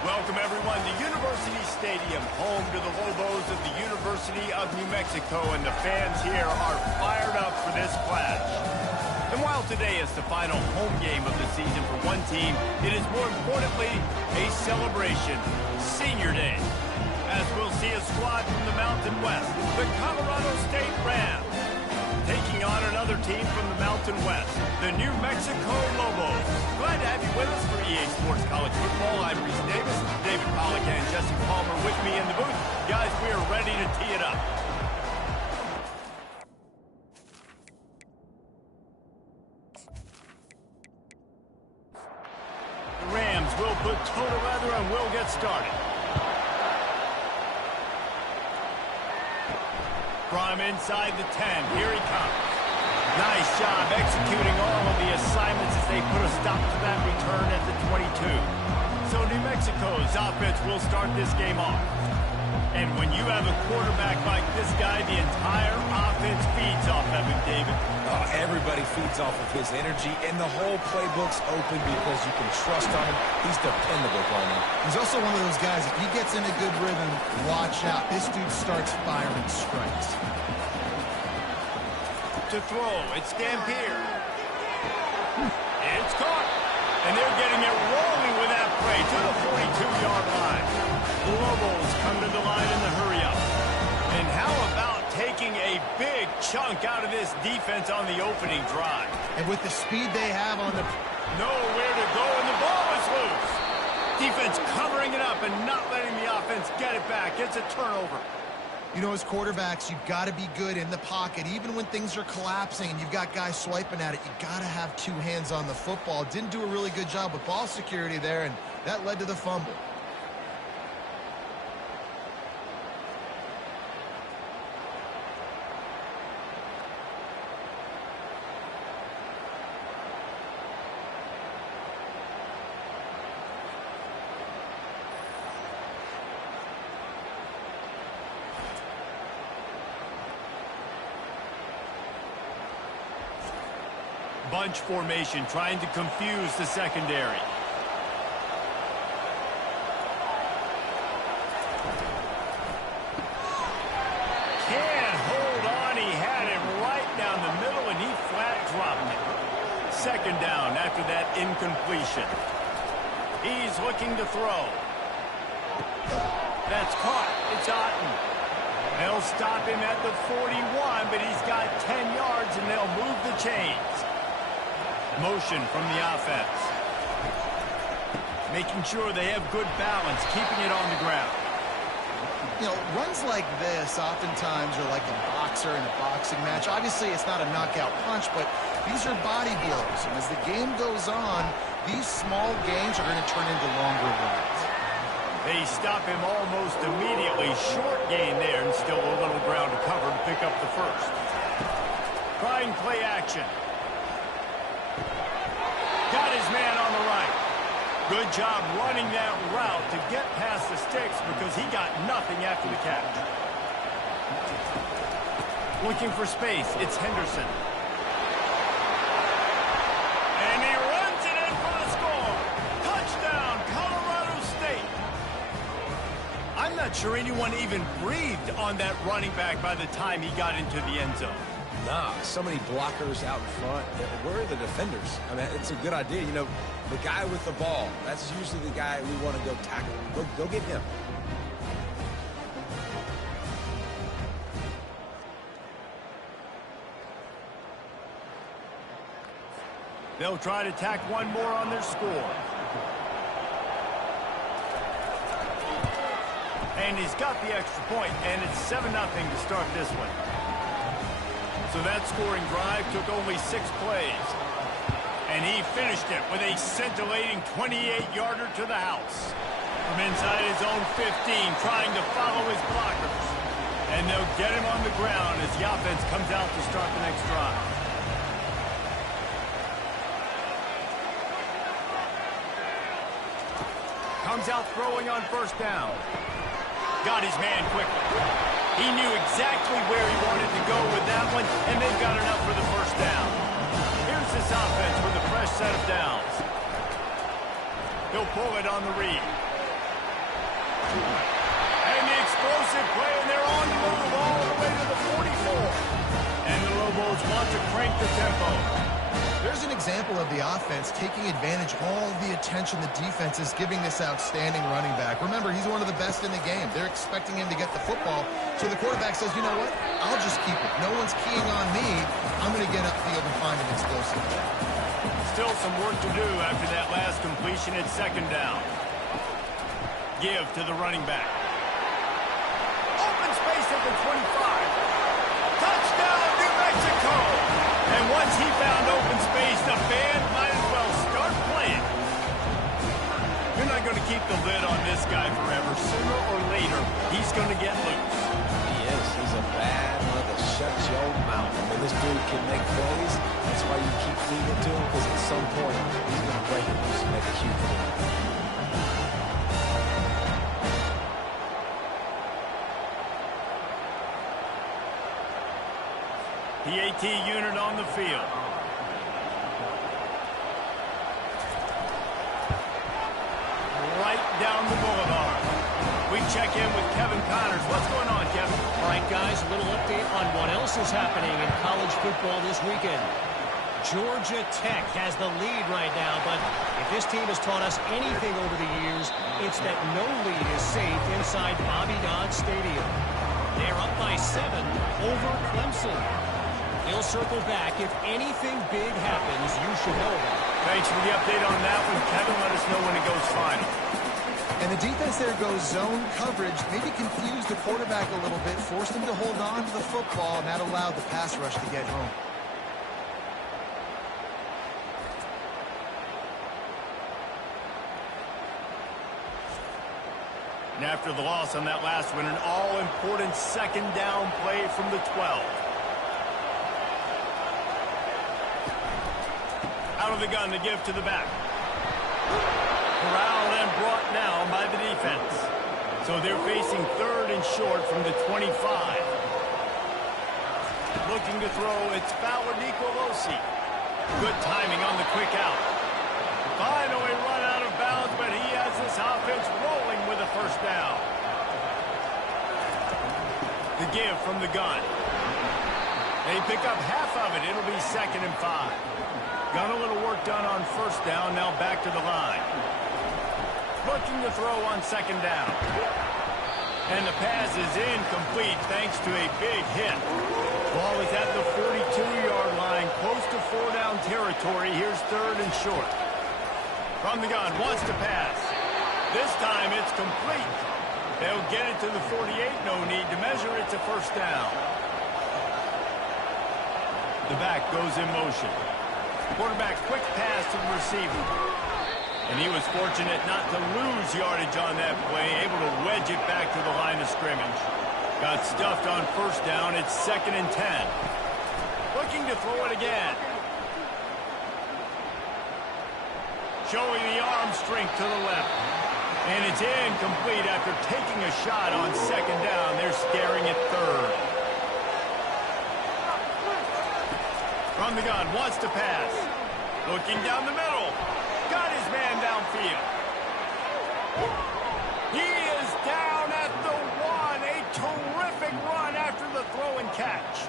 Welcome, everyone, to University Stadium, home to the Lobos of the University of New Mexico, and the fans here are fired up for this clash. And while today is the final home game of the season for one team, it is more importantly a celebration, Senior Day, as we'll see a squad from the Mountain West, the Colorado State Rams, taking on another team from the Mountain West, the New Mexico Lobos. Glad to have you with us for EA Sports College Football. I'm Reese Davis, David Pollack and Jesse Palmer with me in the booth. Guys, we are ready to tee it up. The Rams will put toe together and will get started. From inside the 10, here he comes. Nice job executing all of the assignments as they put a stop to that return at the 22. So New Mexico's offense will start this game off. And when you have a quarterback like this guy, the entire offense feeds off of him, David. Oh, everybody feeds off of his energy, and the whole playbook's open because you can trust on him. He's dependable, Coleman. He's also one of those guys, if he gets in a good rhythm, watch out. This dude starts firing strikes. To throw, it's Dampier. It's caught. And they're getting it rolling with that play to the 42-yard line. The Lobos come to the line in the hurry-up. And how about taking a big chunk out of this defense on the opening drive? And with the speed they have on the... Nowhere to go, and the ball is loose. Defense covering it up and not letting the offense get it back. It's a turnover. You know, as quarterbacks, you've got to be good in the pocket. Even when things are collapsing and you've got guys swiping at it, you've got to have two hands on the football. Didn't do a really good job with ball security there, and that led to the fumble. Bunch formation, trying to confuse the secondary. Can't hold on. He had it right down the middle, and he flat dropped it. Second down after that incompletion. He's looking to throw. That's caught. It's Otten. They'll stop him at the 41, but he's got 10 yards, and they'll move the chains. Motion from the offense. Making sure they have good balance, keeping it on the ground. You know, runs like this oftentimes are like a boxer in a boxing match. Obviously, it's not a knockout punch, but these are body blows. And as the game goes on, these small gains are going to turn into longer runs. They stop him almost immediately. Short gain there, and still a little ground to cover to pick up the first. Trying play action. Got his man on the right. Good job running that route to get past the sticks because he got nothing after the catch. Looking for space. It's Henderson. And he runs it in for the score. Touchdown, Colorado State. I'm not sure anyone even breathed on that running back by the time he got into the end zone. Nah, so many blockers out in front. Where are the defenders? I mean, it's a good idea. You know, the guy with the ball, that's usually the guy we want to go tackle. Go get him. They'll try to tack one more on their score. And he's got the extra point, and it's 7-0 to start this one. So that scoring drive took only 6 plays. And he finished it with a scintillating 28-yarder to the house. From inside his own 15, trying to follow his blockers. And they'll get him on the ground as the offense comes out to start the next drive. Comes out throwing on first down. Got his man quickly. He knew exactly where he wanted to go with that one, and they've got enough for the first down. Here's this offense with a fresh set of downs. He'll pull it on the read. And the explosive play, and they're on the move all the way to the 44. And the Lobos want to crank the tempo. There's an example of the offense taking advantage of all the attention the defense is giving this outstanding running back. Remember, he's one of the best in the game. They're expecting him to get the football. So the quarterback says, you know what? I'll just keep it. No one's keying on me. I'm going to get upfield and find an explosive play. Still some work to do after that last completion at second down. Give to the running back. Open space at the 25. Touchdown, New Mexico! And once he found open space, the band might as well start playing. You're not going to keep the lid on this guy forever. Sooner or later, he's going to get loose. He is. He's a bad mother. Shut your mouth. I mean, this dude can make plays. That's why you keep feeding it to him, because at some point, he's going to break it loose and make a huge play. The AT unit on the field. Right down the boulevard. We check in with Kevin Connors. What's going on, Kevin? All right, guys, a little update on what else is happening in college football this weekend. Georgia Tech has the lead right now, but if this team has taught us anything over the years, it's that no lead is safe inside Bobby Dodd Stadium. They're up by 7 over Clemson. He'll circle back. If anything big happens, you should know about it. Thanks for the update on that one, Kevin. Let us know when it goes final. And the defense there goes zone coverage, maybe confused the quarterback a little bit, forced him to hold on to the football, and that allowed the pass rush to get home. And after the loss on that last one, an all-important second down play from the 12. Out of the gun, the give to the back. Corralled and brought down by the defense. So they're facing third and short from the 25. Looking to throw, it's Fowler Nicolosi. Good timing on the quick out. Finally run out of bounds, but he has this offense rolling with a first down. The give from the gun. They pick up half of it. It'll be 2nd and 5. Got a little work done on first down, now back to the line. Looking to throw on second down. And the pass is incomplete thanks to a big hit. Ball is at the 42-yard line, close to 4-down territory. Here's 3rd and short. From the gun, wants to pass. This time it's complete. They'll get it to the 48, no need to measure. It's a first down. The back goes in motion. Quarterback quick pass to the receiver. And he was fortunate not to lose yardage on that play, able to wedge it back to the line of scrimmage. Got stuffed on first down. It's 2nd and 10. Looking to throw it again. Showing the arm strength to the left. And it's incomplete after taking a shot on second down. They're staring at third. From the gun, wants to pass. Looking down the middle. Got his man downfield. He is down at the 1. A terrific run after the throw and catch.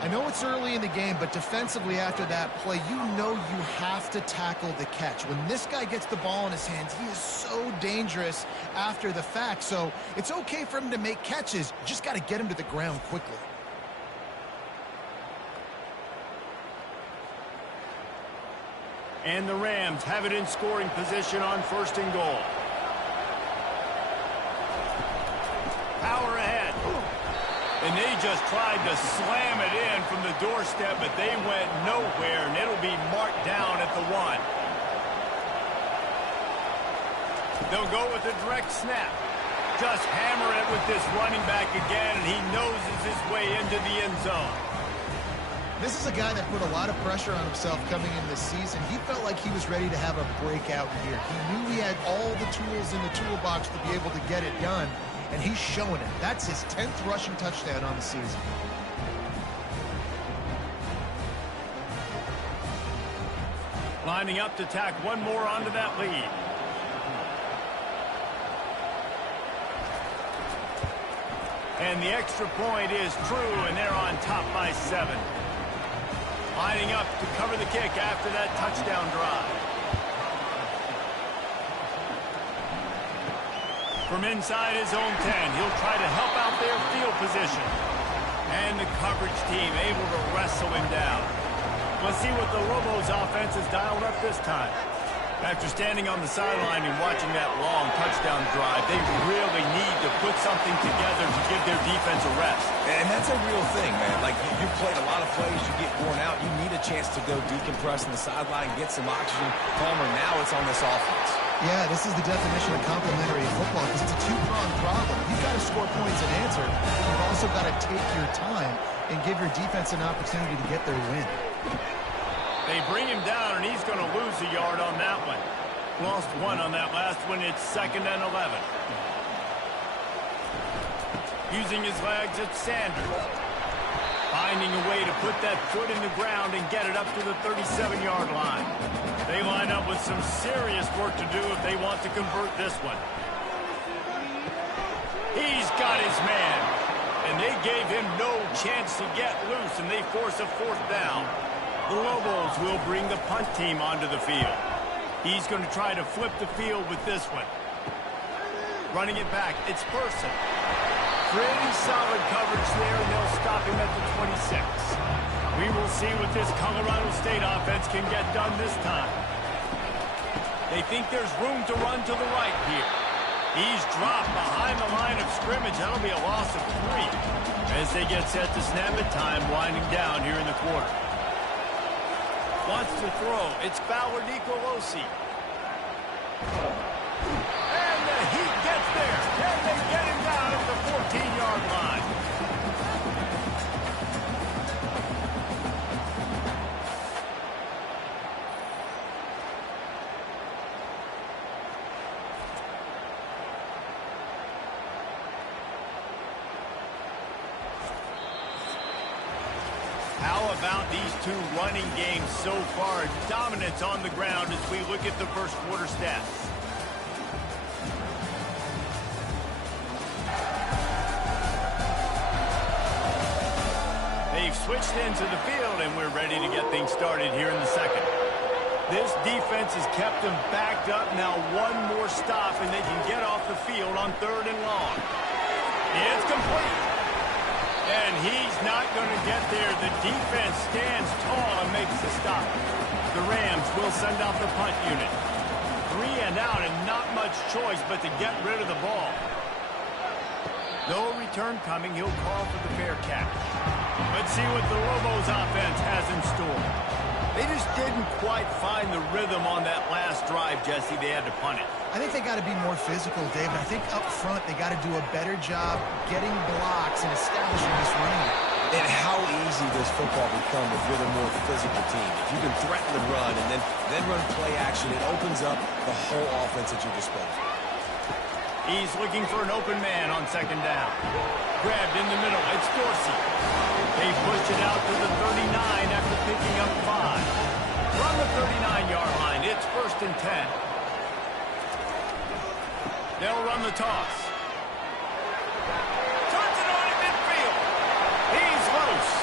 I know it's early in the game, but defensively after that play, you know you have to tackle the catch. When this guy gets the ball in his hands, he is so dangerous after the fact. So it's okay for him to make catches. You just got to get him to the ground quickly. And the Rams have it in scoring position on 1st and goal. Power ahead. And they just tried to slam it in from the doorstep, but they went nowhere, and it'll be marked down at the 1. They'll go with a direct snap. Just hammer it with this running back again, and he noses his way into the end zone. This is a guy that put a lot of pressure on himself coming into the season. He felt like he was ready to have a breakout year. He knew he had all the tools in the toolbox to be able to get it done, and he's showing it. That's his 10th rushing touchdown on the season. Lining up to tack one more onto that lead. And the extra point is true, and they're on top by 7. Lining up to cover the kick after that touchdown drive. From inside his own 10, he'll try to help out their field position. And the coverage team able to wrestle him down. Let's see what the Lobos offense has dialed up this time. After standing on the sideline and watching that long touchdown drive, they really need to put something together to give their defense a rest. And that's a real thing, man. Like, you played a lot of plays, you get worn out, you need a chance to go decompress on the sideline, get some oxygen. Palmer, now it's on this offense. Yeah, this is the definition of complementary football because it's a two-pronged problem. You've got to score points and answer, but you've also got to take your time and give your defense an opportunity to get their win. They bring him down, and he's going to lose a yard on that one. Lost 1 on that last one. It's 2nd and 11. Using his legs, it's Sanders. Finding a way to put that foot in the ground and get it up to the 37-yard line. They line up with some serious work to do if they want to convert this one. He's got his man. And they gave him no chance to get loose, and they force a 4th down. The Lobos will bring the punt team onto the field. He's going to try to flip the field with this one. Running it back, it's Person. Pretty solid coverage there, and they'll stop him at the 26. We will see what this Colorado State offense can get done this time. They think there's room to run to the right here. He's dropped behind the line of scrimmage. That'll be a loss of 3. As they get set to snap it, time winding down here in the quarter. Wants to throw. It's Ballard Nicolosi. And the Heat gets there. Can they get him down at the 14-yard line? How about these two running games so far? Dominance on the ground as we look at the first quarter stats. They've switched into the field, and we're ready to get things started here in the second. This defense has kept them backed up. Now one more stop, and they can get off the field on 3rd and long. It's complete. And he's not going to get there. The defense stands tall and makes the stop. The Rams will send out the punt unit. 3 and out, and not much choice but to get rid of the ball. No return coming. He'll call for the fair catch. Let's see what the Lobos offense has in store. They just didn't quite find the rhythm on that last drive, Jesse. They had to punt it. I think they got to be more physical, David. I think up front they got to do a better job getting blocks and establishing this running game. And how easy does football become if you're the more physical team? If you can threaten the run and then run play action, it opens up the whole offense at your disposal. He's looking for an open man on 2nd down. Grabbed in the middle. It's Dorsey. They push it out to the 39 after picking up 5. From the 39-yard line, it's 1st and 10. They'll run the toss. Turns it on in midfield. He's loose.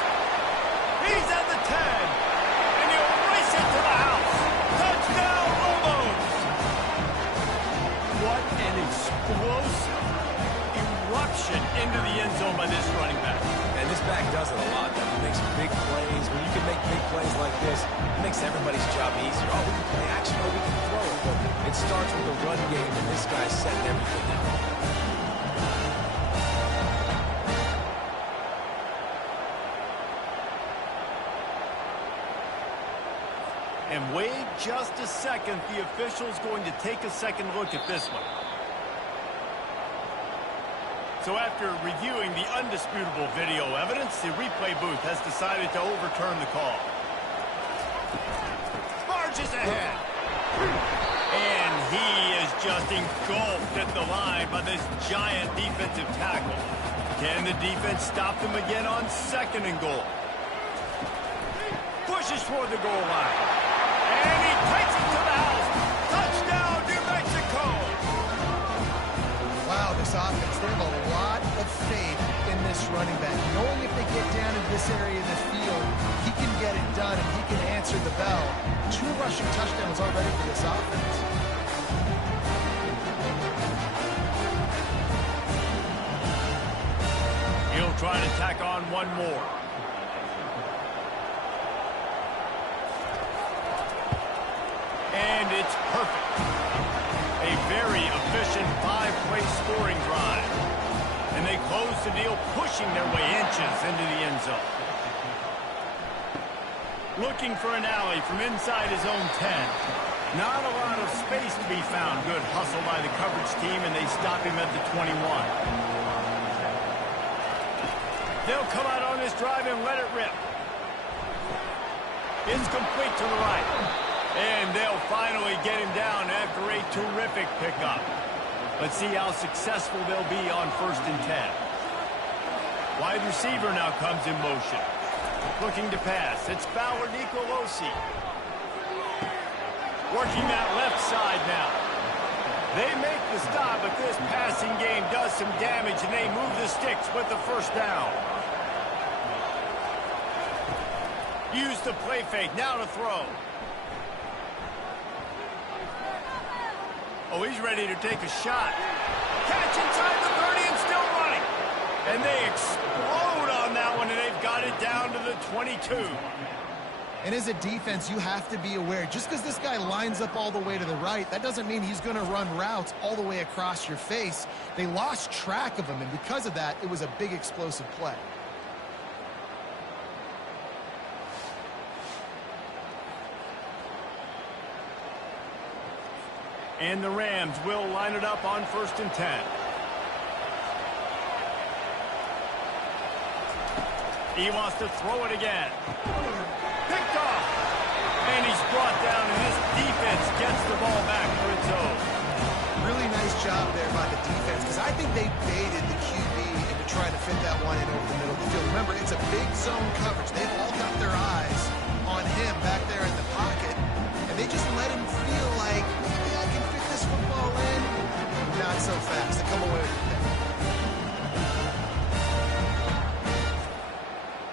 He's at the 10. And he'll race it to the house. Touchdown, Lobos. What an explosive eruption into the end zone by this running back. And this back does it a lot. He makes big plays. When you can make big plays like this, it makes everybody's job easier. Oh, we can play action, or we can throw it. But it starts with a run game, and this guy's setting everything up. And wait just a second. The official's going to take a second look at this one. So after reviewing the undisputable video evidence, the replay booth has decided to overturn the call. Barges ahead. And he is just engulfed at the line by this giant defensive tackle. Can the defense stop them again on 2nd and goal? Pushes for the goal line. And he takes it to the house. Touchdown, New Mexico. Wow, this offense, they have a lot of faith in this area of the field, he can get it done and he can answer the bell. 2 rushing touchdowns already for this offense. He'll try to tack on one more. And it's perfect. A very efficient 5-play scoring drive. And they close the deal, pushing their way inches into the end zone. Looking for an alley from inside his own 10. Not a lot of space to be found. Good hustle by the coverage team, and they stop him at the 21. They'll come out on this drive and let it rip. It's complete to the right. And they'll finally get him down after a terrific pickup. Let's see how successful they'll be on 1st and 10. Wide receiver now comes in motion. Looking to pass. It's Bauer Nicolosi. Working that left side now. They make the stop, but this passing game does some damage, and they move the sticks with the 1st down. Use the play fake. Now to throw. Oh, he's ready to take a shot. Catch inside the 30 and still running. And they explode on that one, and they've got it down to the 22. And as a defense, you have to be aware, just because this guy lines up all the way to the right, that doesn't mean he's going to run routes all the way across your face. They lost track of him, and because of that, it was a big explosive play. And the Rams will line it up on 1st and 10. He wants to throw it again. Picked off. And he's brought down, and this defense gets the ball back for its own. Really nice job there by the defense, because I think they baited the QB into trying to fit that one in over the middle of the field. Remember, it's a big zone coverage. They've all got their eyes on him back there in the pocket, and they just let him feel like, maybe I can fit this football in. Not so fast. They come away with the pick.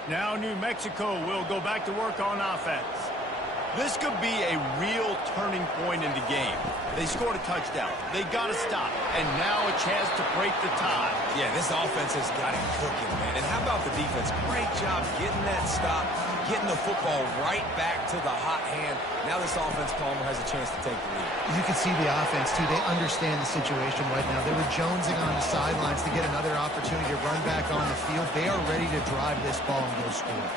Now New Mexico will go back to work on offense. This could be a real turning point in the game. They scored a touchdown. They got to stop. And now a chance to break the tie. Yeah, this offense has got it cooking, man. And how about the defense? Great job getting that stop, getting the football right back to the hot hand. Now this offense, Palmer, has a chance to take the lead. You can see the offense, too. They understand the situation right now. They were jonesing on the sidelines to get another opportunity to run back on the field. They are ready to drive this ball and go score.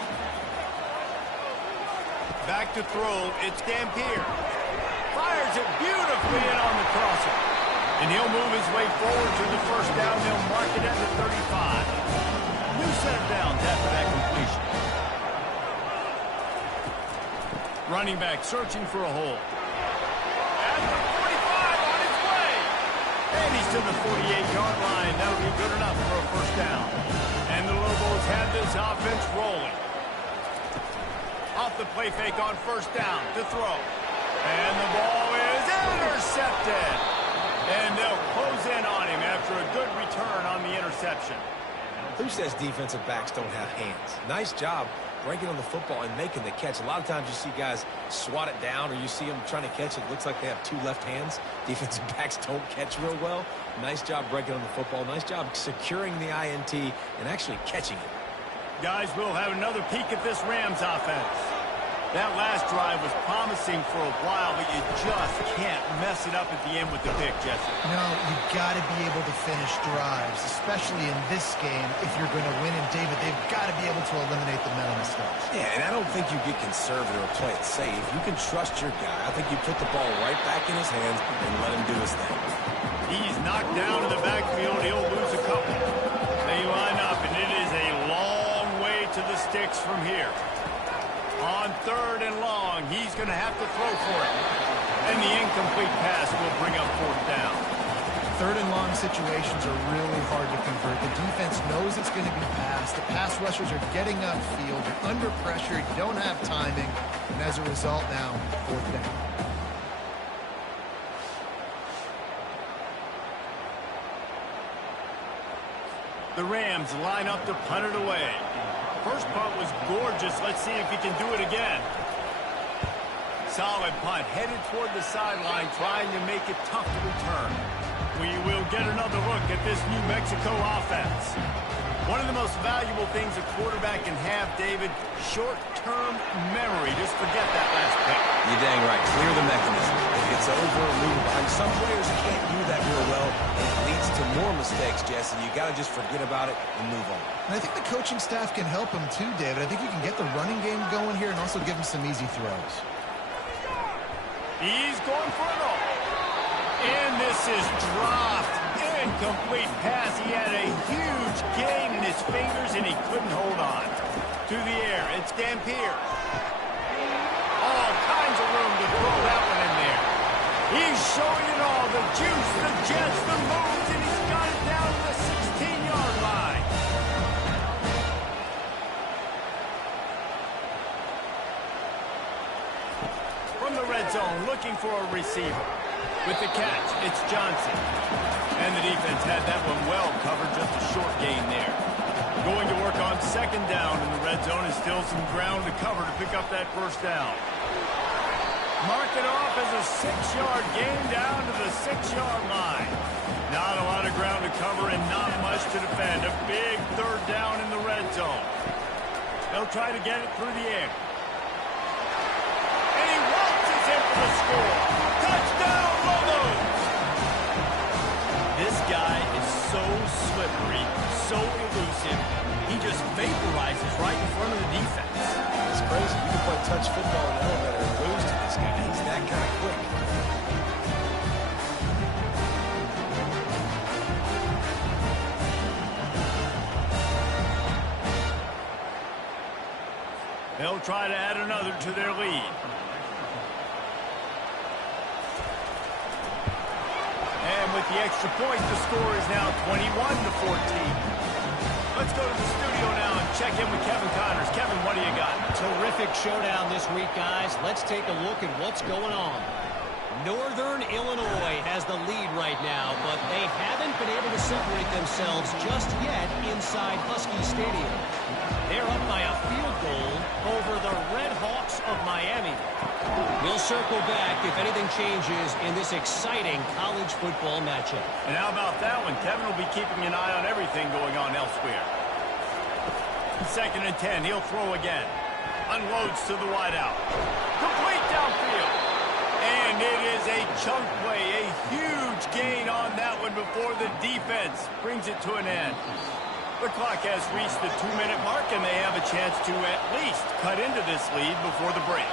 Back to throw, it's Dampier. Fires it beautifully in on the crosser. And he'll move his way forward to the 1st down. They'll mark it at the 35. New set of downs after that completion. Running back searching for a hole. At the 45 on his way. And he's to the 48-yard line. That'll be good enough for a 1st down. And the Lobos have this offense rolling. Off the play fake on 1st down to throw. And the ball is intercepted. And they'll close in on him after a good return on the interception. Who says defensive backs don't have hands? Nice job breaking on the football and making the catch. A lot of times you see guys swat it down, or you see them trying to catch it. It looks like they have 2 left hands. Defensive backs don't catch real well. Nice job breaking on the football. Nice job securing the INT and actually catching it. Guys, we'll have another peek at this Rams offense. That last drive was promising for a while, but you just can't mess it up at the end with the pick, Jesse. No, you've got to be able to finish drives, especially in this game if you're going to win. And, David, they've got to be able to eliminate the mental mistakes. Yeah, and I don't think you get conservative or play it safe. You can trust your guy. I think you put the ball right back in his hands and let him do his thing. He's knocked down in the backfield. He'll lose a couple. They line up, and it is a long way to the sticks from here. On 3rd and long, he's going to have to throw for it. And the incomplete pass will bring up 4th down. 3rd and long situations are really hard to convert. The defense knows it's going to be passed. The pass rushers are getting upfield. You're under pressure. You don't have timing. And as a result now, 4th down. The Rams line up to punt it away. First punt was gorgeous. Let's see if he can do it again. Solid punt, headed toward the sideline, trying to make it tough to return. We will get another look at this New Mexico offense. One of the most valuable things a quarterback can have, David, short-term memory. Just forget that last pick. You're dang right. Clear the mechanism. If it's over or moving behind, some players can't do that real well, and it leads to more mistakes, Jesse. You got to just forget about it and move on. And I think the coaching staff can help him too, David. I think you can get the running game going here and also give him some easy throws. He's going for it all. And this is dropped. Incomplete pass. He had a huge gain in his fingers, and he couldn't hold on. To the air, it's Dampier. All kinds of room to throw that one in there. He's showing it all. The juice, the jets, the moves, and he's got it down to the 16-yard line. From the red zone, looking for a receiver. With the catch, it's Johnson. And the defense had that one well covered, just a short gain there. Going to work on second down in the red zone, and still some ground to cover to pick up that first down. Mark it off as a 6-yard gain down to the 6-yard line. Not a lot of ground to cover and not much to defend. A big third down in the red zone. They'll try to get it through the air. And he waltzes in for the score. Touchdown, Lobos! This guy is so slippery, so elusive. He just vaporizes right in front of the defense. It's crazy. You can play touch football in the elevator and lose to this guy. He's that kind of quick. They'll try to add another to their lead. And with the extra point, the score is now 21-14. Let's go to the studio now and check in with Kevin Connors. Kevin, what do you got? Terrific showdown this week, guys. Let's take a look at what's going on. Northern Illinois has the lead right now, but they haven't been able to separate themselves just yet inside Husky Stadium. They're up by a field goal over the Red Hawks of Miami. We'll circle back if anything changes in this exciting college football matchup. And how about that one? Kevin will be keeping an eye on everything going on elsewhere. 2nd and 10. He'll throw again. Unloads to the wideout. Complete downfield. And it is a chunk play. A huge gain on that one before the defense brings it to an end. The clock has reached the 2-minute mark, and they have a chance to at least cut into this lead before the break.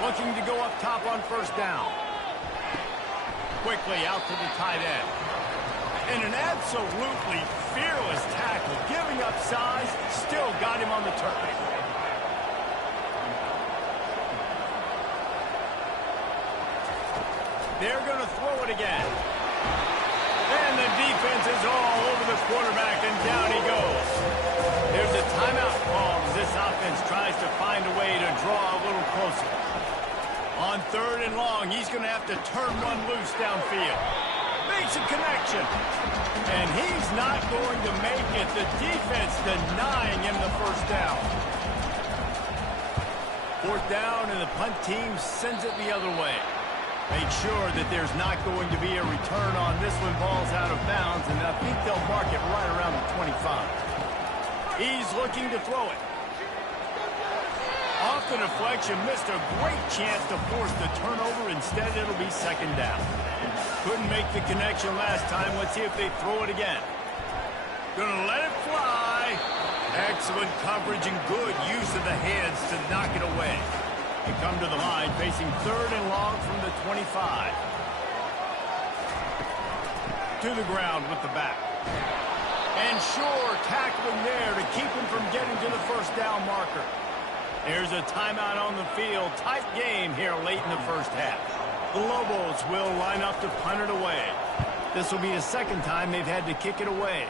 Looking to go up top on first down. Quickly out to the tight end. And an absolutely fearless tackle. Giving up size, still got him on the turf. They're going to throw it again. And the defense is all over the quarterback, and down he goes. There's a timeout call as this offense tries to find a way to draw a little closer. On 3rd and long, he's going to have to turn one loose downfield. Makes a connection. And he's not going to make it. The defense denying him the first down. 4th down, and the punt team sends it the other way. Make sure that there's not going to be a return on this one. Ball's out of bounds, and I think they'll mark it right around the 25. He's looking to throw it. Off the deflection, missed a great chance to force the turnover. Instead, it'll be 2nd down. Couldn't make the connection last time. Let's see if they throw it again. Gonna let it fly. Excellent coverage and good use of the hands to knock it away. They come to the line, facing 3rd and long from the 25. To the ground with the back. And Shore tackling there to keep him from getting to the first down marker. There's a timeout on the field. Tight game here late in the first half. The Lobos will line up to punt it away. This will be the 2nd time they've had to kick it away.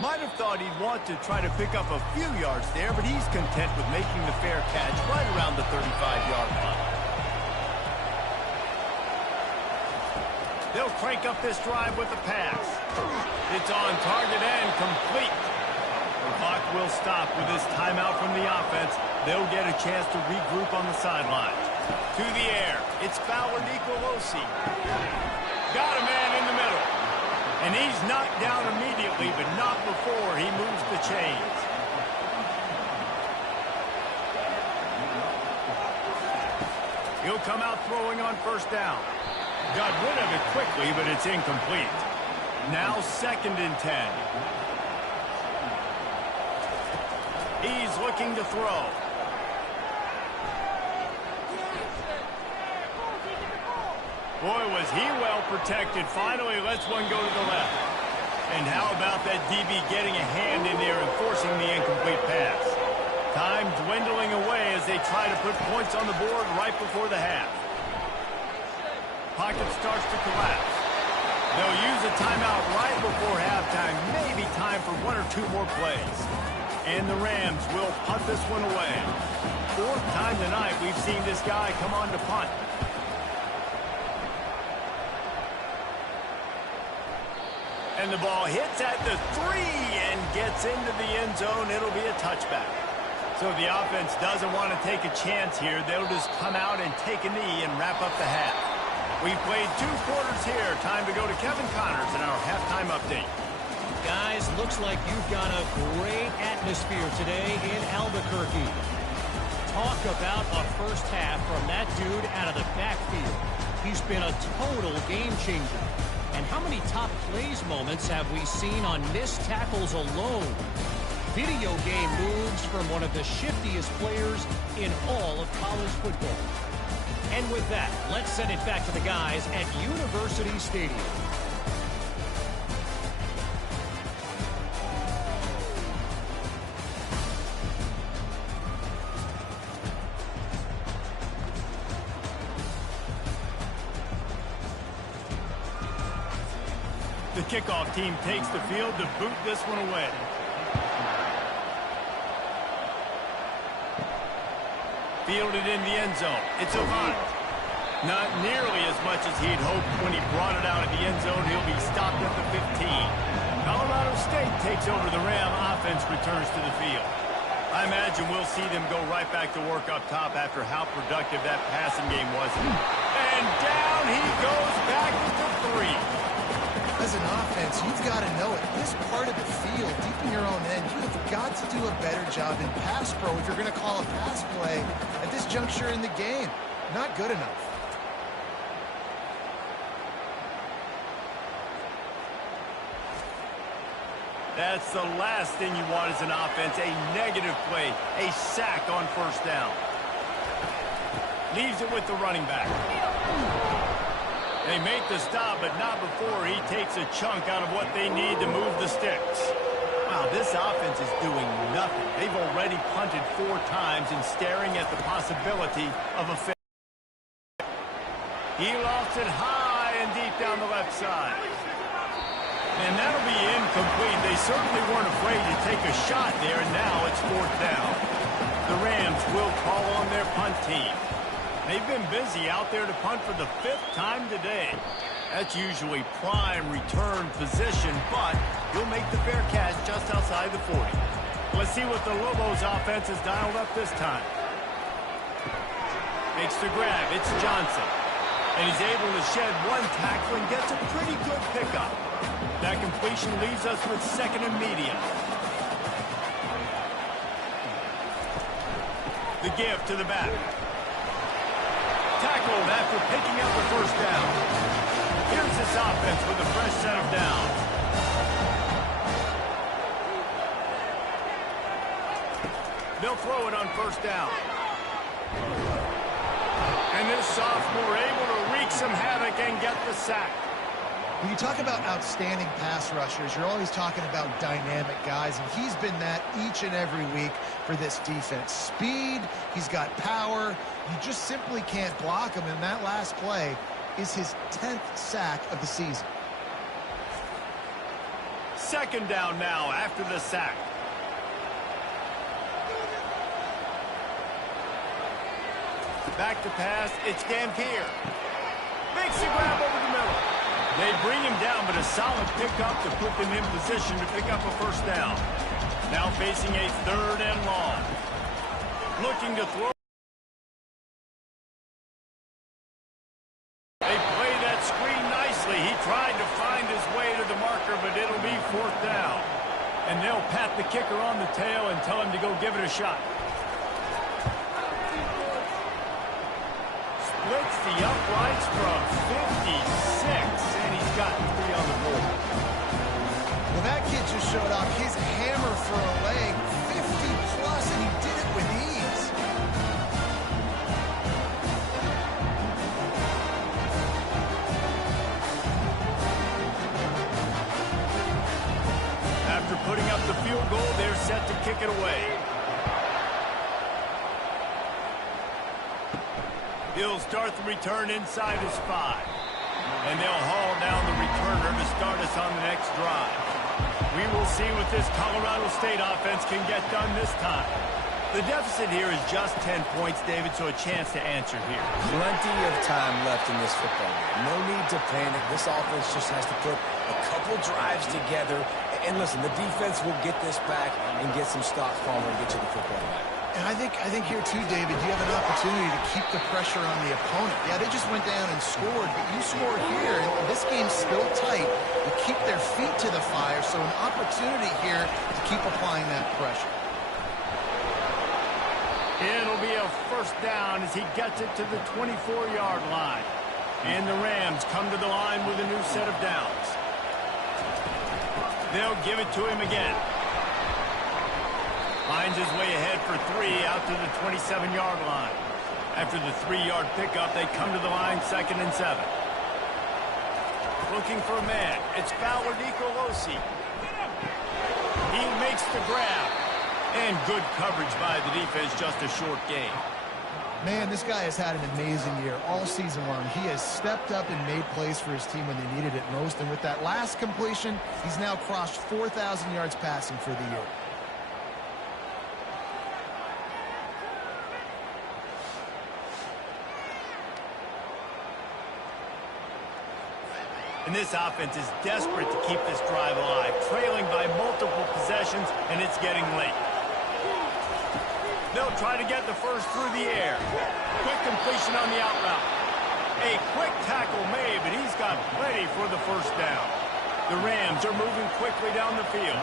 Might have thought he'd want to try to pick up a few yards there, but he's content with making the fair catch right around the 35-yard line. They'll crank up this drive with the pass. It's on target and complete. Clock will stop with this timeout from the offense. They'll get a chance to regroup on the sideline. To the air. It's Fowler Nicolosi. Got a man in the middle. And he's knocked down immediately, but not before he moves the chains. He'll come out throwing on first down. Got rid of it quickly, but it's incomplete. Now 2nd and 10. He's looking to throw. Boy, was he well protected. Finally lets one go to the left. And how about that DB getting a hand in there and forcing the incomplete pass? Time dwindling away as they try to put points on the board right before the half. Pocket starts to collapse. They'll use a timeout right before halftime. Maybe time for 1 or 2 more plays. And the Rams will punt this one away. 4th time tonight we've seen this guy come on to punt. And the ball hits at the 3 and gets into the end zone. It'll be a touchback. So the offense doesn't want to take a chance here. They'll just come out and take a knee and wrap up the half. We've played 2 quarters here. Time to go to Kevin Connors in our halftime update. Guys, looks like you've got a great atmosphere today in Albuquerque. Talk about a first half from that dude out of the backfield. He's been a total game changer. And how many top plays moments have we seen on missed tackles alone? Video game moves from one of the shiftiest players in all of college football. And with that, let's send it back to the guys at University Stadium. The kickoff team takes the field to boot this one away. Fielded in the end zone. It's Avant. Not nearly as much as he'd hoped when he brought it out of the end zone. He'll be stopped at the 15. Colorado State takes over the Ram. Offense returns to the field. I imagine we'll see them go right back to work up top after how productive that passing game was. And down he goes back at the 3. As an offense, you've got to know it. This part of the field, deep in your own end, you have got to do a better job in pass pro if you're going to call a pass play at this juncture in the game. Not good enough. That's the last thing you want as an offense, a negative play, a sack on first down. Leaves it with the running back. They make the stop, but not before he takes a chunk out of what they need to move the sticks. Wow, this offense is doing nothing. They've already punted 4 times and staring at the possibility of a fail. He lofts it high and deep down the left side. And that'll be incomplete. They certainly weren't afraid to take a shot there, and now it's 4th down. The Rams will call on their punt team. They've been busy out there to punt for the 5th time today. That's usually prime return position, but he'll make the fair catch just outside the 40. Let's see what the Lobos offense has dialed up this time. Makes the grab. It's Johnson. And he's able to shed 1 tackle and gets a pretty good pickup. That completion leaves us with 2nd and medium. The give to the back. Tackled after picking up the first down. Here's this offense with a fresh set of downs. They'll throw it on first down. And this sophomore able to wreak some havoc and get the sack. When you talk about outstanding pass rushers, you're always talking about dynamic guys, and he's been that each and every week for this defense. Speed, he's got power. You just simply can't block him, and that last play is his 10th sack of the season. 2nd down now after the sack. Back to pass, it's Dampier. Makes the grab over the middle. They bring him down, but a solid pickup to put them in position to pick up a first down. Now facing a 3rd and long. Looking to throw. They play that screen nicely. He tried to find his way to the marker, but it'll be 4th down. And they'll pat the kicker on the tail and tell him to go give it a shot. Splits the uprights from 56, and he's got 3 on the board. Well, that kid just showed off his hammer for a leg, 50-plus, and he did it with ease. After putting up the field goal, they're set to kick it away. He'll start the return inside his 5. And they'll haul down the returner to start us on the next drive. We will see what this Colorado State offense can get done this time. The deficit here is just 10 points, David, so a chance to answer here. Plenty of time left in this football game. No need to panic. This offense just has to put a couple drives together. And listen, the defense will get this back and get some stops calling and get you the football back. And I think here too, David, you have an opportunity to keep the pressure on the opponent. Yeah, they just went down and scored, but you score here, and this game's still tight. You keep their feet to the fire, so an opportunity here to keep applying that pressure. It'll be a 1st down as he gets it to the 24-yard line. And the Rams come to the line with a new set of downs. They'll give it to him again. Finds his way ahead for 3 out to the 27-yard line. After the 3-yard pickup, they come to the line 2nd and 7. Looking for a man. It's Fowler Nicolosi. He makes the grab. And good coverage by the defense, just a short gain. Man, this guy has had an amazing year all season long. He has stepped up and made plays for his team when they needed it most. And with that last completion, he's now crossed 4,000 yards passing for the year. And this offense is desperate to keep this drive alive, trailing by multiple possessions, and it's getting late. They'll try to get the first through the air. Quick completion on the out route. A quick tackle made, but he's got plenty for the 1st down. The Rams are moving quickly down the field.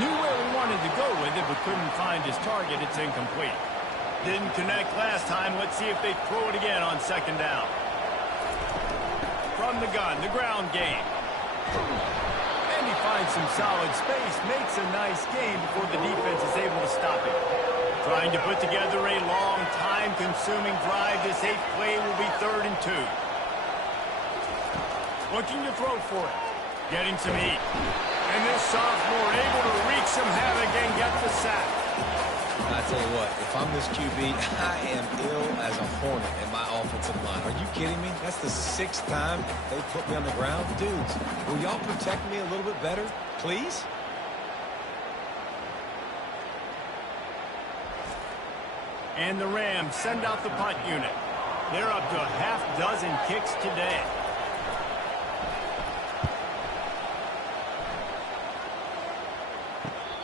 Knew where he wanted to go with it, but couldn't find his target. It's incomplete. Didn't connect last time. Let's see if they throw it again on 2nd down. From the gun, the ground game. And he finds some solid space, makes a nice gain before the defense is able to stop it. Trying to put together a long, time-consuming drive. This 8th play will be 3rd and 2. Looking to throw for it. Getting some heat. And this sophomore able to wreak some havoc and get the sack. I tell you what, if I'm this QB, I am ill as a hornet in my offensive line. Are you kidding me? That's the 6th time they put me on the ground. Dudes, will y'all protect me a little bit better, please? And the Rams send out the punt unit. They're up to a half-dozen kicks today.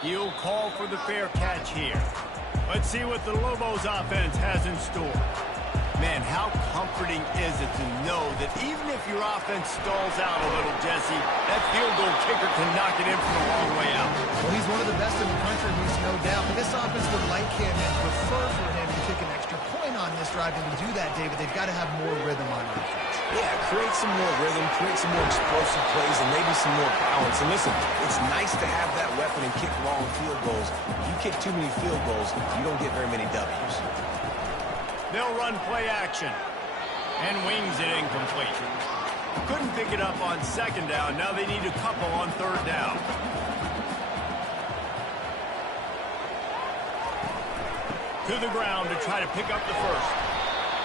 He'll call for the fair catch here. Let's see what the Lobos offense has in store. Man, how comforting is it to know that even if your offense stalls out a little, Jesse, that field goal kicker can knock it in from a long way out. Well, he's one of the best in the country, there's no doubt. But this offense would like him and prefer for him to kick an extra point on this drive. And to do that, David, they've got to have more rhythm on offense. Yeah, create some more rhythm, create some more explosive plays, and maybe some more balance. And listen, it's nice to have that weapon and kick long field goals. You kick too many field goals, you don't get very many W's. They'll run play action. And wings it incomplete. Couldn't pick it up on 2nd down. Now they need a couple on 3rd down. To the ground to try to pick up the first.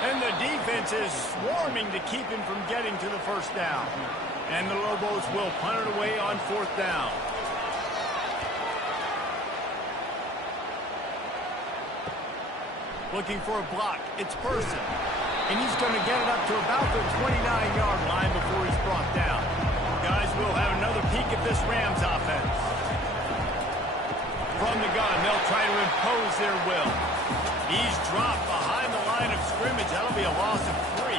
And the defense is swarming to keep him from getting to the 1st down. And the Lobos will punt it away on 4th down. Looking for a block. It's Person. And he's going to get it up to about the 29-yard line before he's brought down. Guys, we'll have another peek at this Rams offense. From the gun, they'll try to impose their will. He's dropped behind the line of scrimmage. That'll be a loss of 3.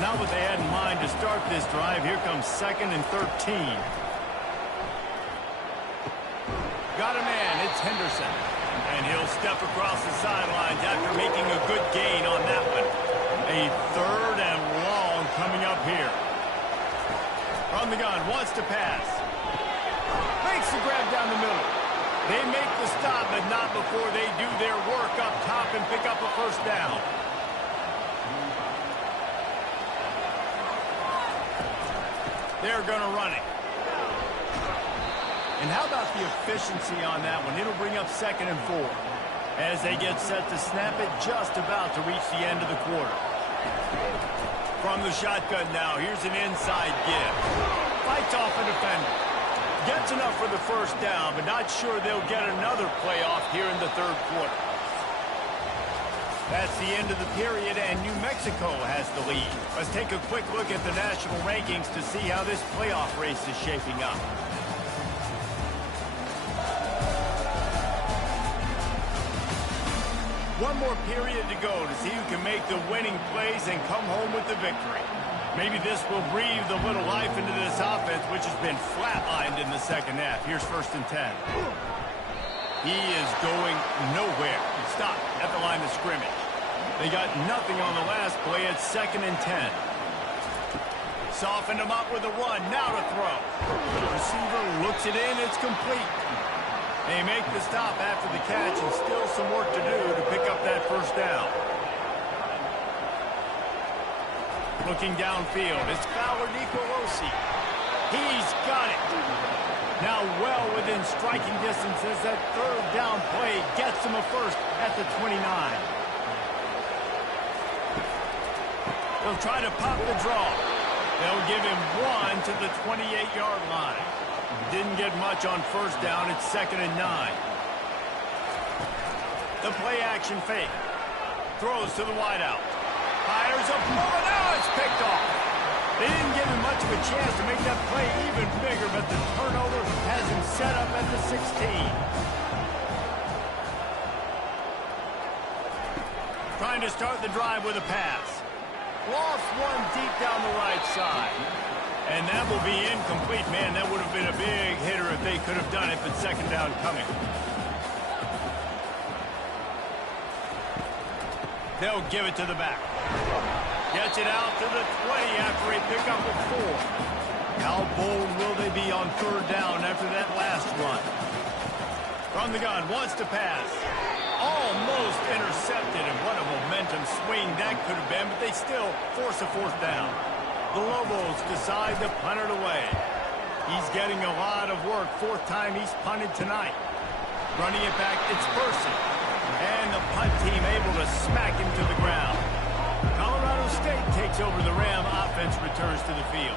Not what they had in mind to start this drive. Here comes 2nd and 13. Got a man. It's Henderson. And he'll step across the sidelines after making a good gain on that one. A 3rd and long coming up here. From the gun, wants to pass. Makes the grab down the middle. They make the stop, but not before they do their work up top and pick up a first down. They're going to run it. And how about the efficiency on that one? It'll bring up 2nd and 4 as they get set to snap it just about to reach the end of the quarter. From the shotgun now, here's an inside give. Fights off a defender. Gets enough for the first down, but not sure they'll get another playoff here in the 3rd quarter. That's the end of the period, and New Mexico has the lead. Let's take a quick look at the national rankings to see how this playoff race is shaping up. One more period to go to see who can make the winning plays and come home with the victory. Maybe this will breathe a little life into this offense, which has been flatlined in the 2nd half. Here's 1st and 10. He is going nowhere. Stop at the line of scrimmage. They got nothing on the last play. It's 2nd and 10. Softened him up with a run. Now to throw. The receiver looks it in. It's complete. They make the stop after the catch, and still some work to do to pick up that first down. Looking downfield, it's Fowler Nicolosi. He's got it. Now well within striking distance as that 3rd down play gets him a first at the 29. They'll try to pop the draw. They'll give him 1 to the 28-yard line. Didn't get much on first down. It's 2nd and 9. The play action fake. Throws to the wideout. Fires a blow, and now it's picked off. They didn't give him much of a chance to make that play even bigger, but the turnover has him set up at the 16. Trying to start the drive with a pass. Lost one deep down the right side. And that will be incomplete. Man, that would have been a big hitter if they could have done it, but 2nd down coming. They'll give it to the back. Gets it out to the 20 after a pickup of 4. How bold will they be on 3rd down after that last run? From the gun, wants to pass. Almost intercepted, and what a momentum swing that could have been, but they still force a 4th down. The Lobos decide to punt it away. He's getting a lot of work. 4th time he's punted tonight. Running it back, it's Person. And the punt team able to smack him to the ground. Colorado State takes over the Ram. Offense returns to the field.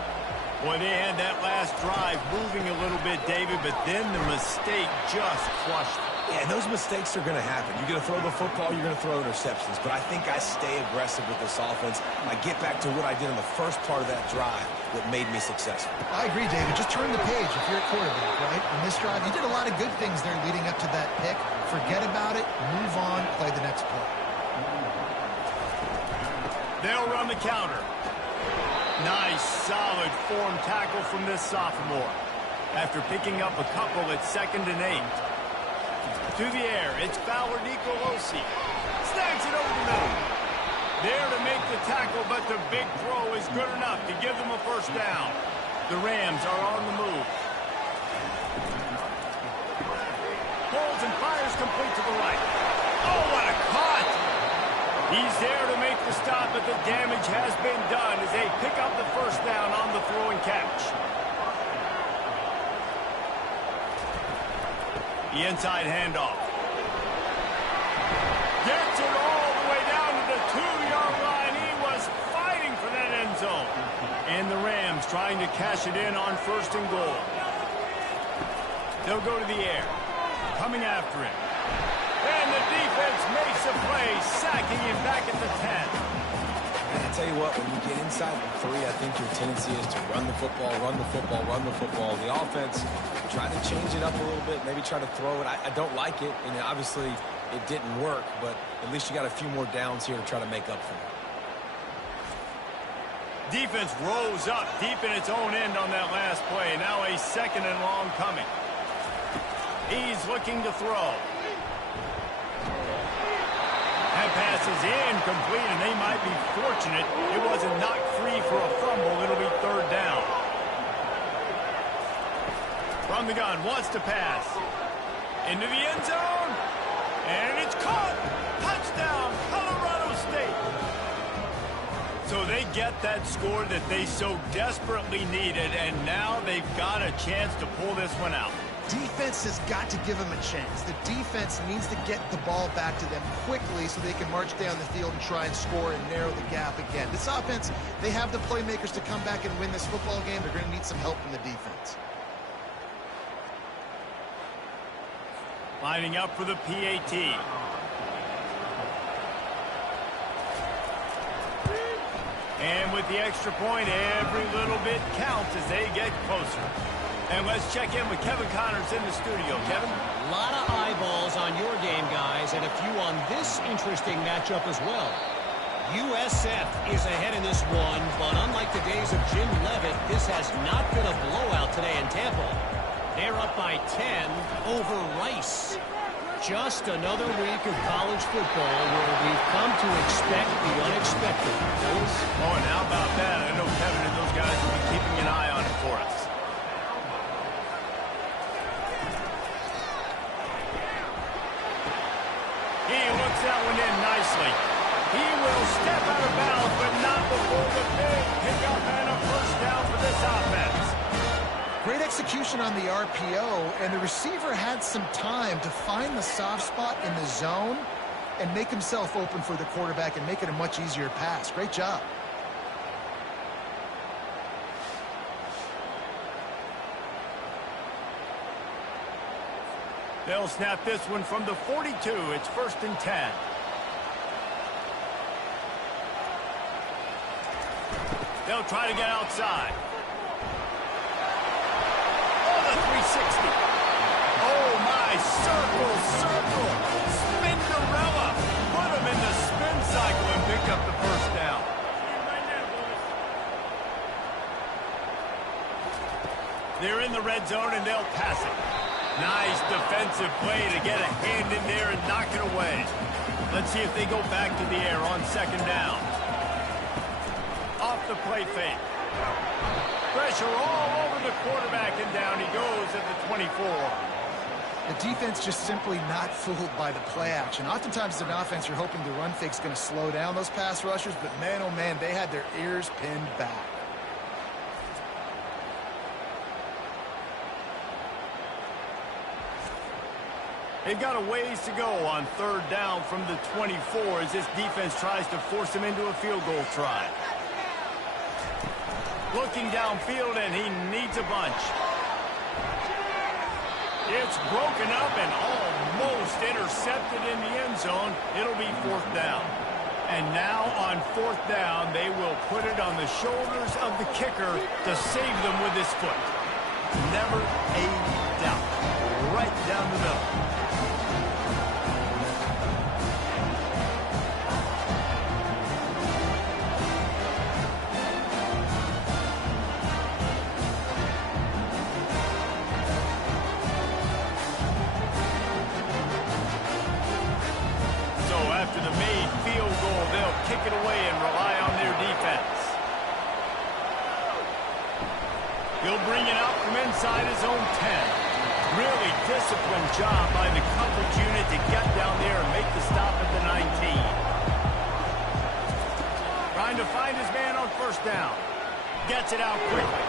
Boy, they had that last drive moving a little bit, David, but then the mistake just crushed them. Yeah, and those mistakes are going to happen. You're going to throw the football, you're going to throw interceptions. But I think I stay aggressive with this offense. I get back to what I did in the first part of that drive that made me successful. I agree, David. Just turn the page if you're a quarterback, right? In this drive, you did a lot of good things there leading up to that pick. Forget about it, move on, play the next play. They'll run the counter. Nice, solid form tackle from this sophomore. After picking up a couple at 2nd and 8. To the air, it's Fowler Nicolosi. Snags it over the middle. There to make the tackle, but the big throw is good enough to give them a first down. The Rams are on the move. Holds and fires complete to the right. Oh, what a cut! He's there to make the stop, but the damage has been done as they pick up the first down on the throw and catch. The inside handoff. Gets it all the way down to the 2-yard line. He was fighting for that end zone. And the Rams trying to cash it in on 1st and goal. They'll go to the air. Coming after him. And the defense makes a play, sacking him back at the 10. tell you what, when you get inside the 3, I think your tendency is to run the football, run the football, run the football. The offense, try to change it up a little bit, maybe try to throw it. I don't like it, and obviously it didn't work, but at least you got a few more downs here to try to make up for it. Defense rose up deep in its own end on that last play. Now a 2nd and long coming. He's looking to throw. That pass is incomplete, and they might be fortunate it wasn't knocked free for a fumble. It'll be 3rd down. From the gun, wants to pass. Into the end zone. And it's caught. Touchdown, Colorado State. So they get that score that they so desperately needed, and now they've got a chance to pull this one out. Defense has got to give them a chance. The defense needs to get the ball back to them quickly so they can march down the field and try and score and narrow the gap again. This offense, they have the playmakers to come back and win this football game. They're going to need some help from the defense. Lining up for the PAT. And with the extra point, every little bit counts as they get closer. And let's check in with Kevin Connors in the studio. Kevin? A lot of eyeballs on your game, guys, and a few on this interesting matchup as well. USF is ahead in this one, but unlike the days of Jim Leavitt, this has not been a blowout today in Tampa. They're up by 10 over Rice. Just another week of college football where we've come to expect the unexpected. Oh, and how about that? I know Kevin and those guys will be keeping an eye on it for us. He looks that one in nicely. He will step out of bounds, but not before the big pickup and a 1st down for this offense. Great execution on the RPO, and the receiver had some time to find the soft spot in the zone and make himself open for the quarterback and make it a much easier pass. Great job. They'll snap this one from the 42. It's 1st and 10. They'll try to get outside. Oh, the 360. Oh, my. Circle. Spinderella. Put him in the spin cycle and pick up the 1st down. They're in the red zone, and they'll pass it. Nice defensive play to get a hand in there and knock it away. Let's see if they go back to the air on 2nd down. Off the play fake. Pressure all over the quarterback, and down he goes at the 24. The defense just simply not fooled by the play action. Oftentimes as an offense, you're hoping the run fake's going to slow down those pass rushers, but man, oh man, they had their ears pinned back. They've got a ways to go on 3rd down from the 24 as this defense tries to force him into a field goal try. Looking downfield, and he needs a bunch. It's broken up and almost intercepted in the end zone. It'll be 4th down. And now on 4th down, they will put it on the shoulders of the kicker to save them with his foot. Never a doubt. Right down the middle. Kick it away and rely on their defense. He'll bring it out from inside his own 10. Really disciplined job by the coverage unit to get down there and make the stop at the 19. Trying to find his man on 1st down. Gets it out quickly.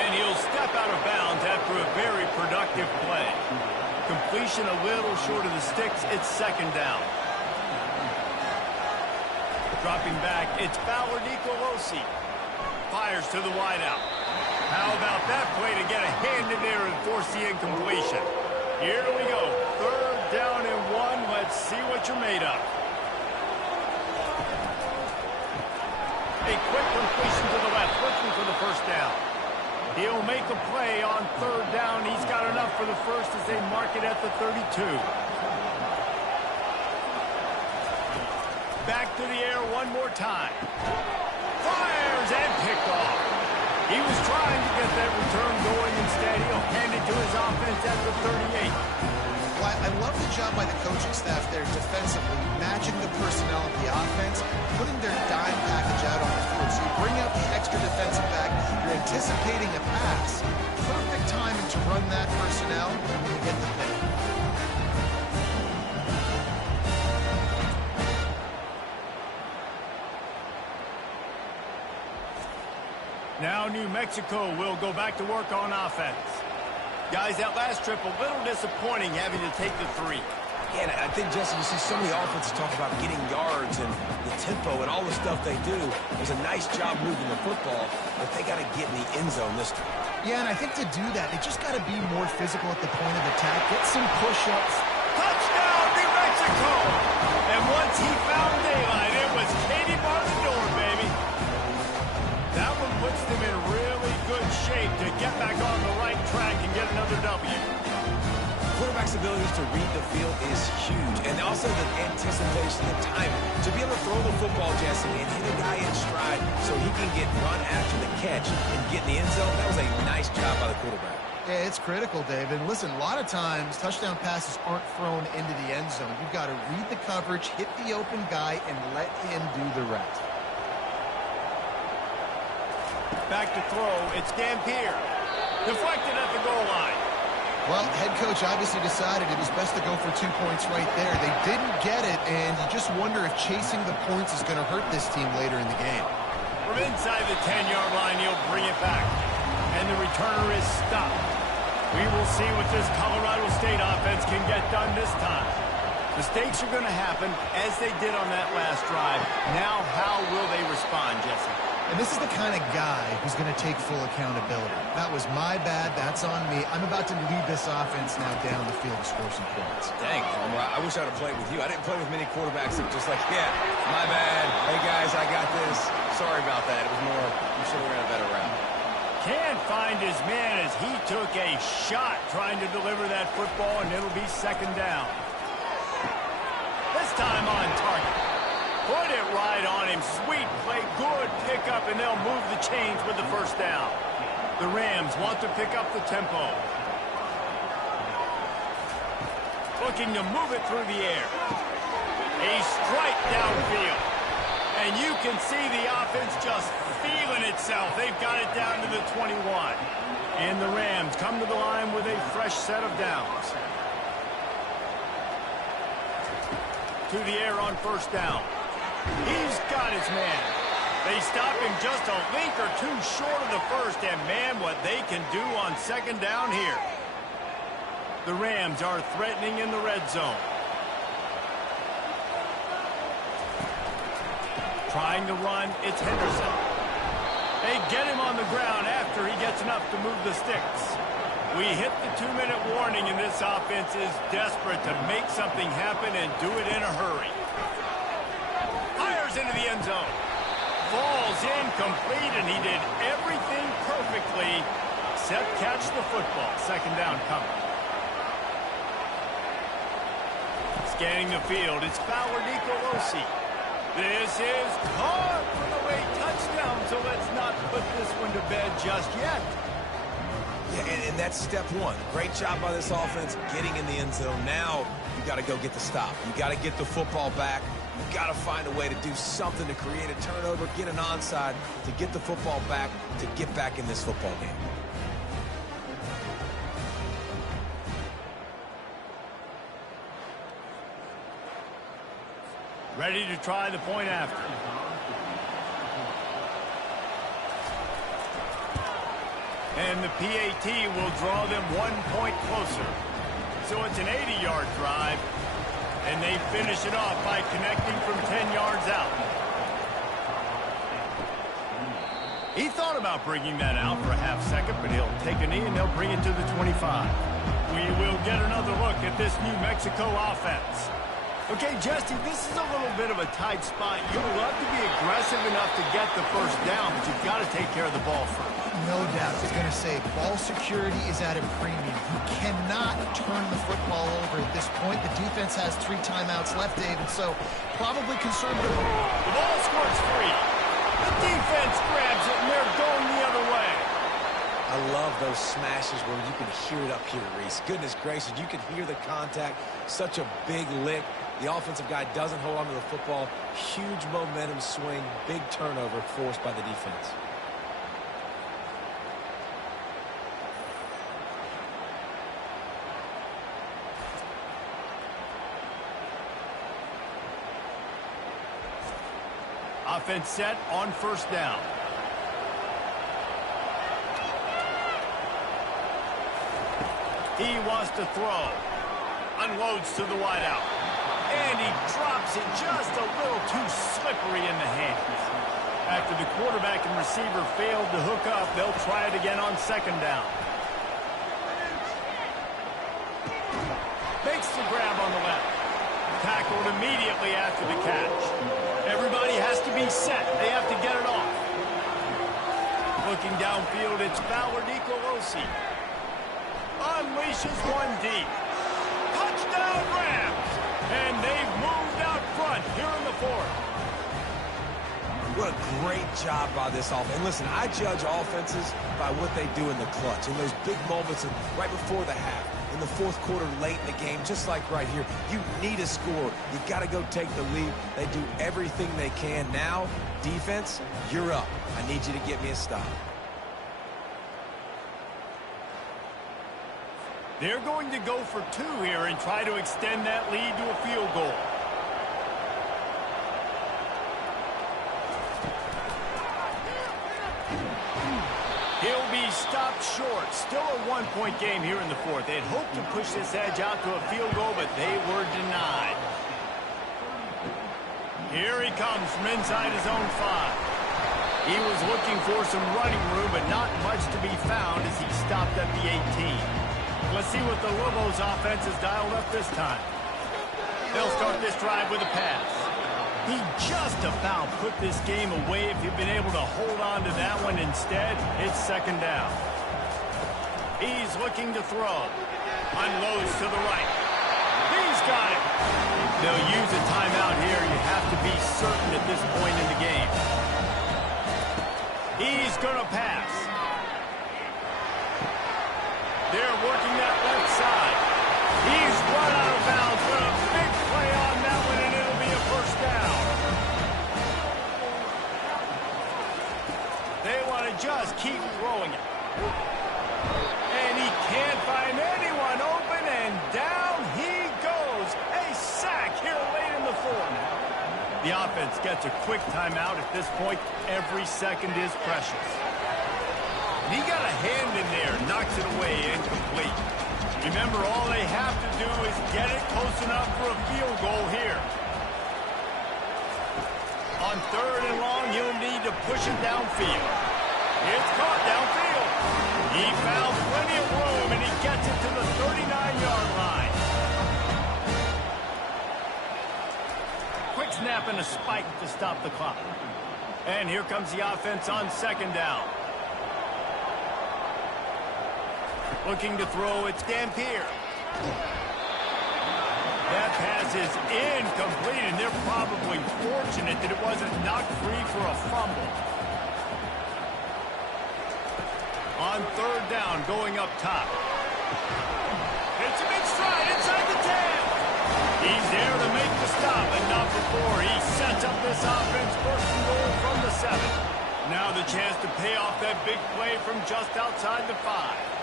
And he'll step out of bounds after a very productive play. Completion a little short of the sticks. It's 2nd down. Dropping back, it's Fowler Nicolosi. Fires to the wideout. How about that play to get a hand in there and force the incompletion? Here we go. 3rd down and 1. Let's see what you're made of. A quick completion to the left, looking for the first down. He'll make a play on third down. He's got enough for the first as they mark it at the 32. Back to the air one more time. Fires and picked off. He was trying to get that return going. Instead, he'll hand it to his offense at the 38. Well, I love the job by the coaching staff there defensively, matching the personnel of the offense, putting their dime package out on the field. So you bring out the extra defensive back, you're anticipating a pass. Perfect timing to run that personnel and you get the pick. Now New Mexico will go back to work on offense. Guys, that last trip, a little disappointing having to take the 3. Yeah, and I think, Jesse, you see so many offenses talk about getting yards and the tempo and all the stuff they do. It was a nice job moving the football, but they got to get in the end zone this time. Yeah, and I think to do that, they just got to be more physical at the point of attack, get some push-ups. Touchdown, New Mexico! And once he found daylight, it was Katie bar the door, baby. That one puts them in really good shape to get back on the right track and get another W. Quarterback's abilities to read the field is huge, and also the anticipation, the timing. To be able to throw the football, Jesse, and hit a guy in stride so he can get run after the catch and get in the end zone, that was a nice job by the quarterback. Yeah, it's critical, David. Listen, a lot of times, touchdown passes aren't thrown into the end zone. You've got to read the coverage, hit the open guy, and let him do the rest. Back to throw, it's Dampier. Deflected at the goal line. Well, head coach obviously decided it was best to go for 2 points right there. They didn't get it, and you just wonder if chasing the points is going to hurt this team later in the game. From inside the 10-yard line, he'll bring it back. And the returner is stopped. We will see what this Colorado State offense can get done this time. Mistakes are going to happen, as they did on that last drive. Now, how will they respond, Jesse? And this is the kind of guy who's going to take full accountability. That was my bad. That's on me. I'm about to lead this offense now down the field to score some points. Dang, I wish I would have played with you. I didn't play with many quarterbacks that were just like, yeah, my bad. Hey, guys, I got this. Sorry about that. It was more, you should have ran a better route. Can't find his man as he took a shot trying to deliver that football, and it'll be second down. This time on target. Put it right on him. Sweet play. Good pickup, and they'll move the chains with the first down. The Rams want to pick up the tempo. Looking to move it through the air. A strike downfield. And you can see the offense just feeling itself. They've got it down to the 21. And the Rams come to the line with a fresh set of downs. To the air on first down. He's got his man. They stop him just a link or two short of the first, and man, what they can do on second down here. The Rams are threatening in the red zone. Trying to run, it's Henderson. They get him on the ground after he gets enough to move the sticks. We hit the 2-minute warning, and this offense is desperate to make something happen and do it in a hurry. Into the end zone. Falls incomplete, and he did everything perfectly except catch the football. Second down coming. Scanning the field, it's Fowler Nicolosi. This is caught for the late touchdown, so let's not put this one to bed just yet. Yeah, and that's step one. Great job by this offense getting in the end zone. Now you got to go get the stop. You got to get the football back. You've got to find a way to do something to create a turnover, get an onside, to get the football back, to get back in this football game. Ready to try the point after. And the PAT will draw them 1 point closer. So it's an 80-yard drive. And they finish it off by connecting from 10 yards out. He thought about bringing that out for a half second, but he'll take a knee and they'll bring it to the 25. We will get another look at this New Mexico offense. Okay, Jesse, this is a little bit of a tight spot. You love to be aggressive impressive enough to get the first down, but you've got to take care of the ball first. No doubt. I was going to say, ball security is at a premium. You cannot turn the football over at this point. The defense has 3 timeouts left, David, so probably conservative. The ball squirts free. The defense grabs it, and they're going the other way. I love those smashes where you can hear it up here, Reese. Goodness gracious, you can hear the contact. Such a big lick. The offensive guy doesn't hold on to the football. Huge momentum swing, big turnover forced by the defense. Offense set on first down. He wants to throw. Unloads to the wideout. And he drops it just a little too slippery in the hands. After the quarterback and receiver failed to hook up, they'll try it again on second down. Makes the grab on the left. Tackled immediately after the catch. Everybody has to be set. They have to get it off. Looking downfield, it's Fowler Nicolosi. Unleashes one deep. Touchdown Rams! And they've moved out front here in the fourth. What a great job by this offense. And listen, I judge offenses by what they do in the clutch, in those big moments right before the half, in the fourth quarter late in the game, just like right here. You need a score. You got to go take the lead. They do everything they can. Now, defense, you're up. I need you to get me a stop. They're going to go for 2 here and try to extend that lead to a field goal. He'll be stopped short. Still a 1-point game here in the fourth. They'd hoped to push this edge out to a field goal, but they were denied. Here he comes from inside his own 5. He was looking for some running room, but not much to be found as he stopped at the 18. Let's see what the Lobos offense has dialed up this time. They'll start this drive with a pass. He just about put this game away if he'd been able to hold on to that one. Instead, it's second down. He's looking to throw. Unloads to the right. He's got it. They'll use a timeout here. You have to be certain at this point in the game. He's going to pass. They're working that left side. He's run out of bounds, but a big play on that one, and it'll be a first down. They want to just keep throwing it. And he can't find anyone open, and down he goes. A sack here late in the fourth. The offense gets a quick timeout at this point. Every second is precious. And he got a hand in there, knocks it away, incomplete. Remember, all they have to do is get it close enough for a field goal here. On third and long, he'll need to push it downfield. It's caught downfield. He found plenty of room, and he gets it to the 39-yard line. Quick snap and a spike to stop the clock. And here comes the offense on second down. Looking to throw, it's Dampier. That pass is incomplete, and they're probably fortunate that it wasn't knocked free for a fumble. On third down, going up top. It's a big stride inside the 10. He's there to make the stop, and not before. He sets up this offense first and goal from the 7. Now the chance to pay off that big play from just outside the 5.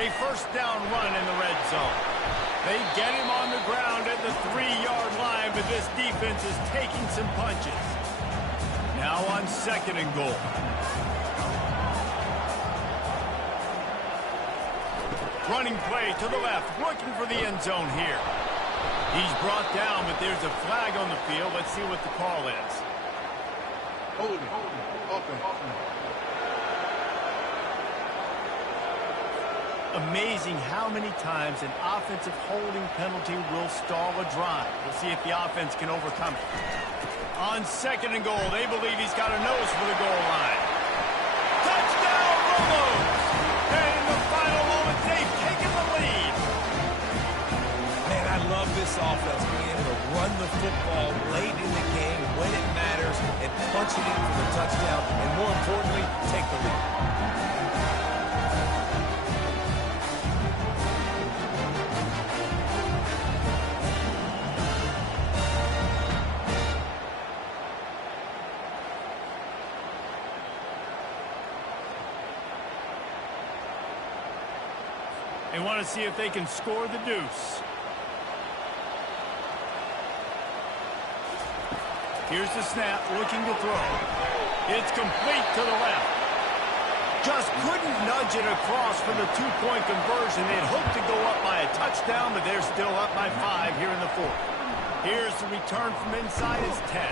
A first down run in the red zone. They get him on the ground at the 3-yard line, but this defense is taking some punches. Now on second and goal. Running play to the left, looking for the end zone here. He's brought down, but there's a flag on the field. Let's see what the call is. Holding. Amazing how many times an offensive holding penalty will stall a drive. We'll see if the offense can overcome it. On 2nd and goal, they believe he's got a nose for the goal line. Touchdown, Rolos! And in the final moments, they've taken the lead. Man, I love this offense being able to run the football late in the game when it matters and punch it in for the touchdown, and more importantly, take the lead. They want to see if they can score the deuce. Here's the snap, looking to throw. It's complete to the left. Just couldn't nudge it across for the two-point conversion. They'd hoped to go up by a touchdown, but they're still up by 5 here in the 4th. Here's the return from inside his 10.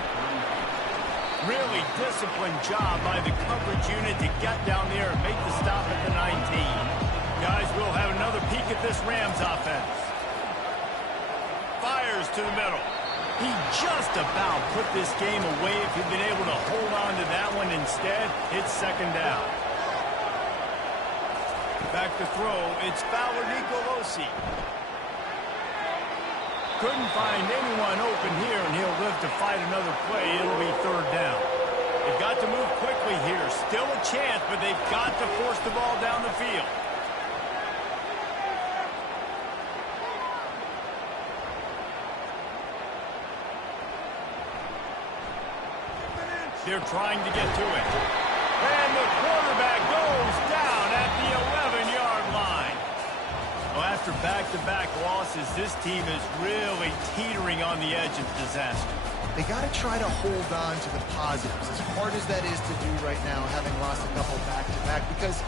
Really disciplined job by the coverage unit to get down there and make the stop at the 19. Guys, we'll have another peek at this Rams offense. Fires to the middle. He just about put this game away if he'd been able to hold on to that one. Instead, it's 2nd down. Back to throw. It's Fowler Nicolosi. Couldn't find anyone open here, and he'll live to fight another play. It'll be 3rd down. They've got to move quickly here. Still a chance, but they've got to force the ball down the field. They're trying to get to it. And the quarterback goes down at the 11-yard line. Well, after back-to-back losses, this team is really teetering on the edge of disaster. They got to try to hold on to the positives, as hard as that is to do right now, having lost a couple back-to-back, because